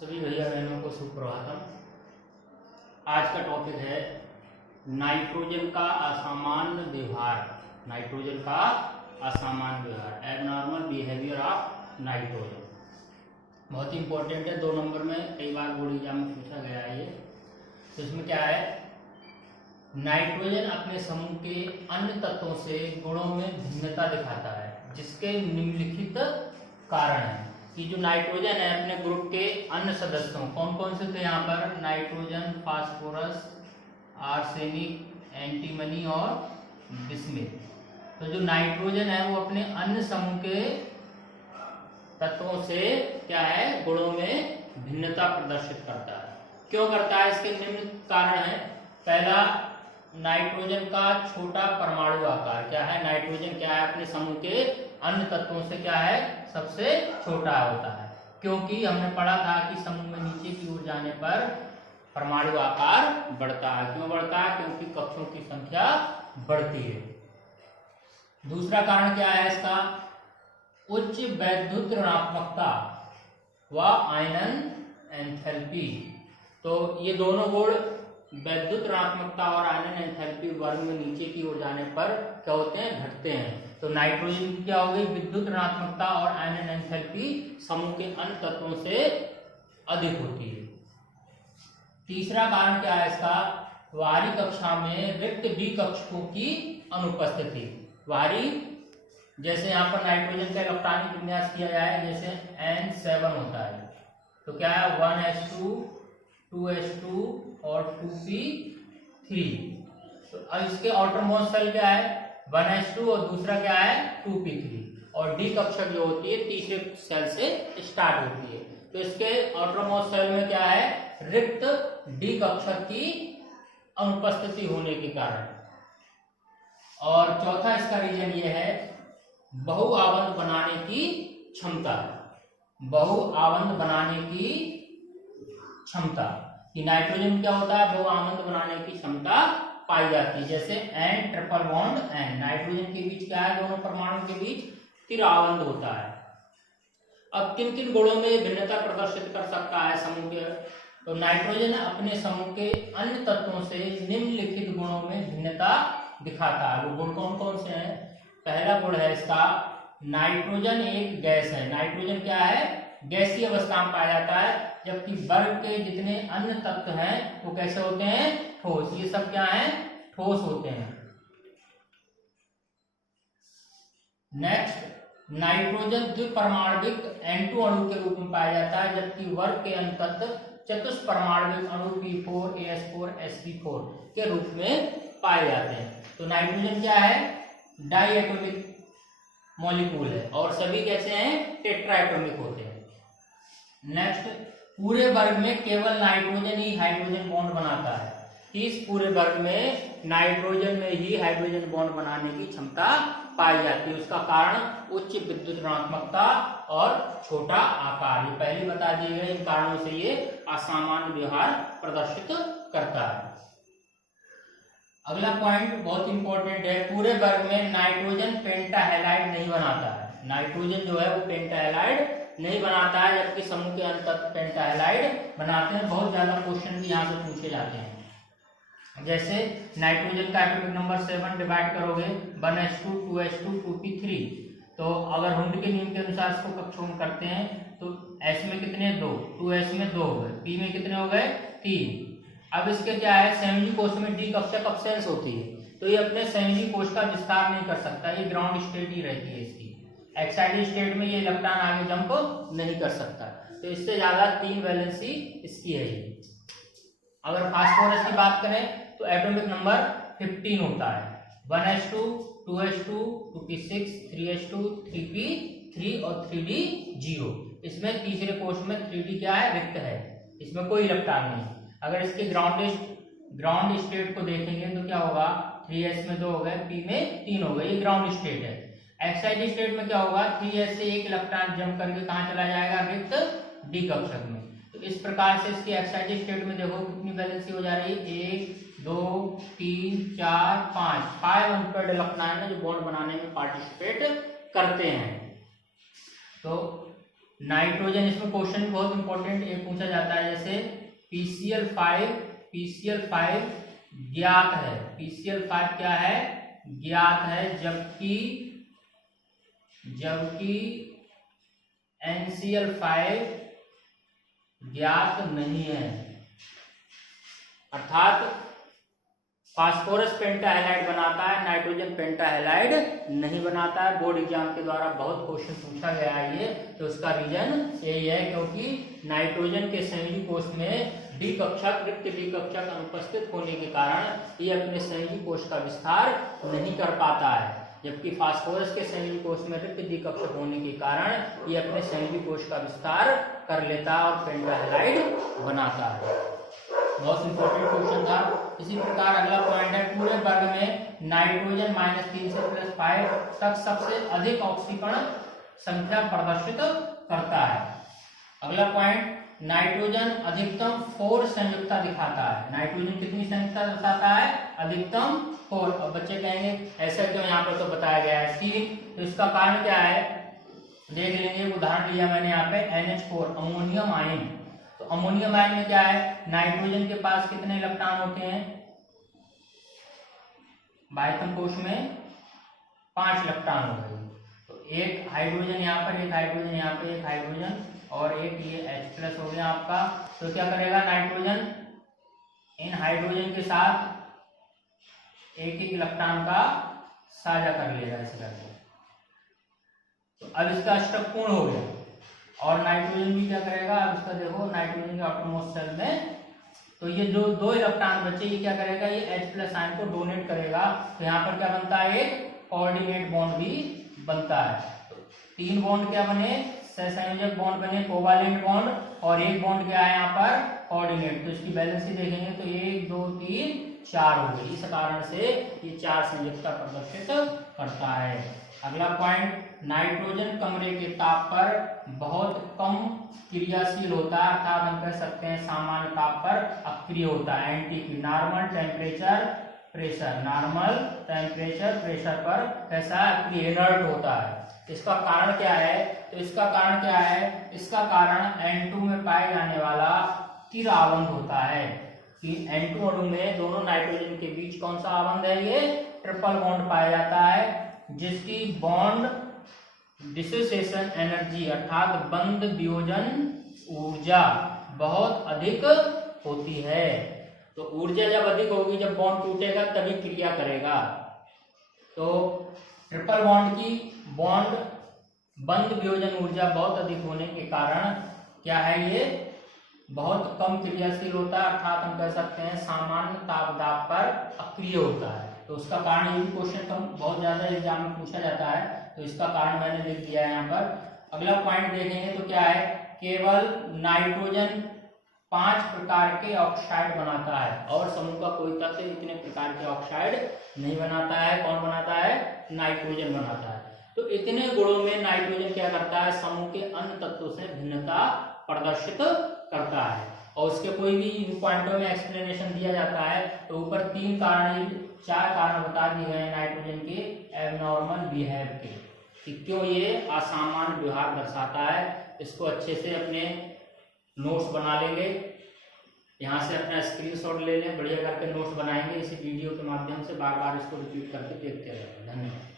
सभी भैया बहनों को सुप्रभातम। आज का टॉपिक है नाइट्रोजन का असामान्य व्यवहार। नाइट्रोजन का असामान्य व्यवहार, एबनॉर्मल बिहेवियर ऑफ नाइट्रोजन। बहुत ही इंपॉर्टेंट है, 2 नंबर में कई बार बोर्ड एग्जाम में पूछा गया है ये। तो इसमें क्या है, नाइट्रोजन अपने समूह के अन्य तत्वों से गुणों में भिन्नता दिखाता है, जिसके निम्नलिखित कारण है कि जो नाइट्रोजन है अपने ग्रुप के अन्य सदस्यों, कौन कौन से थे यहाँ पर, नाइट्रोजन, फास्फोरस, आर्सेनिक, एंटीमनी और बिस्मिथ। तो जो नाइट्रोजन है वो अपने अन्य समूह के तत्वों से क्या है, गुणों में भिन्नता प्रदर्शित करता है। क्यों करता है, इसके निम्न कारण है। पहला, नाइट्रोजन का छोटा परमाणु आकार। क्या है, नाइट्रोजन क्या है, अपने समूह के अन्य तत्वों से क्या है, सबसे छोटा होता है। क्योंकि हमने पढ़ा था कि समूह में नीचे की ओर जाने पर परमाणु आकार बढ़ता है। क्यों बढ़ता है, क्योंकि कक्षों की संख्या बढ़ती है। दूसरा कारण क्या है इसका, उच्च वैद्युत ऋणात्मकता व आयनन एंथैल्पी। तो ये दोनों गुण वैद्युत ऋणात्मकता और आयनन एंथैल्पी वर्ग में नीचे की ओर जाने पर क्या होते हैं, घटते हैं। तो नाइट्रोजन की क्या हो गई, विद्युत ऋणात्मकता और आयनन एंथैल्पी समूह के अन्य तत्वों से अधिक होती है। तीसरा कारण क्या है इसका, बाहरी कक्षा में रिक्त डी कक्षकों की अनुपस्थिति। बाहरी, जैसे यहाँ पर नाइट्रोजन का इलेक्ट्रॉनिक विन्यास किया जाए, जैसे N7 होता है, तो क्या है 1s2 2s2 और 2p3। तो अब इसके आउटरमोस्ट शेल क्या है, 1s2 और दूसरा क्या है 2p3, और डी कक्षक जो होती है तीसरे शेल से स्टार्ट होती है। तो इसके आउटरमोस्ट शेल में क्या है, रिक्त डी कक्षक की अनुपस्थिति होने के कारण। और चौथा इसका रीजन ये है, बहुआबंध बनाने की क्षमता। बहुआबंध बनाने की क्षमता कि नाइट्रोजन क्या होता है, बहुआबंध बनाने की क्षमता पाई जाती है। जैसे N triple bond N, nitrogen के बीच क्या है, दोनों परमाणुओं के बीच त्रिआबंध होता है। अब किन किन गुणों में भिन्नता प्रदर्शित कर सकता है समूह के, तो नाइट्रोजन अपने समूह के अन्य तत्वों से निम्नलिखित गुणों में भिन्नता दिखाता है। वो गुण कौन कौन से हैं। पहला गुण है इसका, नाइट्रोजन एक गैस है। नाइट्रोजन क्या है, गैसीय अवस्था में पाया जाता है, जबकि वर्ग के जितने अन्य तत्व हैं वो कैसे होते हैं, ठोस। ये सब क्या है, ठोस होते हैं। नेक्स्ट, नाइट्रोजन द्विपरमाणविक N2 अणु के रूप में पाया जाता है, जबकि वर्ग के अन्य तत्व चतुष्परमाणविक अणु P4 AS4 sp4 के रूप में पाए जाते हैं। तो नाइट्रोजन क्या है, डाइएटॉमिक मॉलिक्यूल है, और सभी कैसे हैं, टेट्राएटॉमिक होते हैं। नेक्स्ट, पूरे वर्ग में केवल नाइट्रोजन ही हाइड्रोजन बॉन्ड बनाता है। इस पूरे वर्ग में नाइट्रोजन में ही हाइड्रोजन बॉन्ड बनाने की क्षमता पाई जाती है। उसका कारण उच्च विद्युत ऋणात्मकता और छोटा आकार। ये पहले बता दिए गए, इन कारणों से ये असामान्य व्यवहार प्रदर्शित करता है। अगला पॉइंट बहुत इंपॉर्टेंट है, पूरे वर्ग में नाइट्रोजन पेंटाहेलाइड नहीं बनाता है। नाइट्रोजन जो है वो पेंटाहेलाइड नहीं बनाता है, जबकि समूह के अन्य तत्व पेंटाहेलाइड बनाते हैं। बहुत ज्यादा क्वेश्चन भी यहाँ से पूछे जाते हैं। जैसे नाइट्रोजन का एटॉमिक नंबर 7 डिवाइड करोगे 1s2 2s2 2p3, तो अगर हुंड के नियम के अनुसार इसको कक्षों में करते हैं तो s में कितने, 2, 2s में 2 हो गए, p में कितने हो गए, 3। अब इसके क्या है, संयोजी कोश में डी कक्षक अब्सेंस होती है, तो ये अपने संयोजी कोश का विस्तार नहीं कर सकता, ये ग्राउंड स्टेट ही रहती है इसकी। एक्साइटेड स्टेट में ये इलेक्ट्रॉन आगे जंप नहीं कर सकता, तो इससे ज्यादा 3 वैलेंसी इसकी है ये। अगर फास्फोरस की बात करें तो एटॉमिक नंबर 15 होता है, 1s2 2s2 2p6 3s2 3p3 और 3d0। इसमें तीसरे कोश में 3d क्या है, रिक्त है, इसमें कोई इलेक्ट्रॉन नहीं। अगर इसके ग्राउंड स्टेट को देखेंगे तो क्या होगा, 3s में 2 हो गए, p में 3 हो गए, ये ग्राउंड स्टेट है। एक्साइटेड स्टेट में क्या होगा, 3s से एक इलेक्ट्रॉन जंप करके कहाँ चला जाएगा, रिक्त डी कक्षक में। तो इस प्रकार से इसकी एक्साइटेड स्टेट में देखो कितनी वैलेंसी हो जा रही है, 1 2 3 4 5 अनपेयर्ड इलेक्ट्रॉन है जो बॉन्ड बनाने में पार्टिसिपेट करते हैं। तो नाइट्रोजन, इसमें क्वेश्चन बहुत इंपॉर्टेंट एक पूछा जाता है, जैसे PCl5 ज्ञात है, PCl5 क्या है, ज्ञात है, जबकि NCl5 ज्ञात नहीं है। अर्थात फास्फोरस पेंटाहैलाइड बनाता है, नाइट्रोजन पेंटाहैलाइड नहीं बनाता है। बोर्ड एग्जाम के द्वारा बहुत क्वेश्चन पूछा गया है ये, तो उसका रीजन यही है क्योंकि नाइट्रोजन के संयोजी कोष में डी कक्षक, रिक्त डी कक्षक अनुपस्थित होने के कारण ये अपने संयोजी कोष का विस्तार नहीं कर पाता है, जबकि फास्फोरस के संयोजी कोष में रिक्त डी कक्षक होने के कारण ये अपने संयोजी कोष का विस्तार कर लेता है और पेंटाहैलाइड बनाता है। बहुत इंपॉर्टेंट क्वेश्चन था। इसी प्रकार अगला पॉइंट है, पूरे वर्ग में नाइट्रोजन -3 से +5 तक सबसे अधिक ऑक्सीकरण संख्या प्रदर्शित करता है। अगला पॉइंट, नाइट्रोजन अधिकतम 4 संयुक्ता दिखाता है। नाइट्रोजन कितनी संयुक्ता दर्शाता है, अधिकतम 4। अब बच्चे कहेंगे ऐसा क्यों, यहाँ पर तो बताया गया है 3, तो इसका कारण क्या है, देख लेंगे। उदाहरण लिया मैंने यहाँ पे NH4 अमोनियम आयन, तो अमोनियम आयन में क्या है, नाइट्रोजन के पास कितने इलेक्ट्रॉन होते हैं, बाह्यतम कोश में 5 इलेक्ट्रॉन हो गए, तो एक हाइड्रोजन यहाँ पर, एक हाइड्रोजन यहाँ पे, एक हाइड्रोजन और एक ये H+ हो गया आपका। तो क्या करेगा नाइट्रोजन, इन हाइड्रोजन के साथ एक एक इलेक्ट्रॉन का साझा कर लेगा इस तरह। तो अब इसका अष्टक पूर्ण हो गया और नाइट्रोजन भी क्या करेगा, अब इसका देखो नाइट्रोजन के आउटरमोस्ट शेल में, तो ये जो 2 इलेक्ट्रॉन बचे ये क्या करेगा, ये H+ आयन को डोनेट करेगा। तो यहाँ पर क्या बनता है, एक कोऑर्डिनेट बॉन्ड भी बनता है। तो 3 बॉन्ड क्या बने, सहसंयोजक बॉन्ड बने, कोवालेंट बॉन्ड, और एक बॉन्ड क्या है यहाँ पर, कोऑर्डिनेट। तो इसकी वैलेंसी देखेंगे तो 1 2 3 4 हो गई। इस कारण से ये 4 संयुक्ता प्रदर्शित करता है। अगला पॉइंट, नाइट्रोजन कमरे के ताप पर बहुत कम क्रियाशील होता है, अर्थात हम कह सकते हैं सामान्य ताप पर अक्रिय होता है। एंटी नॉर्मल टेम्परेचर प्रेशर पर कैसा अक्रिय, इनर्ट होता है। इसका कारण क्या है, तो इसका कारण N2 में पाए जाने वाला स्थिर आबंध होता है कि N2 अणु में दोनों नाइट्रोजन के बीच कौन सा आबंध है, ये ट्रिपल बॉन्ड पाया जाता है, जिसकी बॉन्ड डिसोसिएशन एनर्जी अर्थात बंध वियोजन ऊर्जा बहुत अधिक होती है। तो ऊर्जा जब अधिक होगी, जब बॉन्ड टूटेगा तभी क्रिया करेगा। तो ट्रिपल बॉन्ड की बंध वियोजन ऊर्जा बहुत अधिक होने के कारण क्या है, ये बहुत कम क्रियाशील होता है, अर्थात हम कह सकते हैं सामान्य ताप दाब पर अक्रिय होता है। तो उसका कारण, ये भी क्वेश्चन बहुत ज्यादा एग्जाम में पूछा जाता है, तो इसका कारण मैंने लिख दिया है यहाँ पर। अगला पॉइंट देखेंगे तो क्या है, केवल नाइट्रोजन 5 प्रकार के ऑक्साइड बनाता है और समूह का कोई तत्व इतने प्रकार के ऑक्साइड नहीं बनाता है। कौन बनाता है, नाइट्रोजन बनाता है। तो इतने गुणों में नाइट्रोजन क्या करता है, समूह के अन्य तत्वों से भिन्नता प्रदर्शित करता है। और उसके कोई भी पॉइंटों में एक्सप्लेनेशन दिया जाता है, तो ऊपर 4 कारण बता दिए गए हैं नाइट्रोजन के एबनॉर्मल बिहेव के, कि क्यों ये असामान्य व्यवहार दर्शाता है। इसको अच्छे से अपने नोट्स बना लेंगे, यहाँ से अपना स्क्रीनशॉट ले लें, बढ़िया करके नोट्स बनाएंगे। इसी वीडियो के माध्यम से बार बार इसको रिपीट करके देखते रहेंगे। धन्यवाद।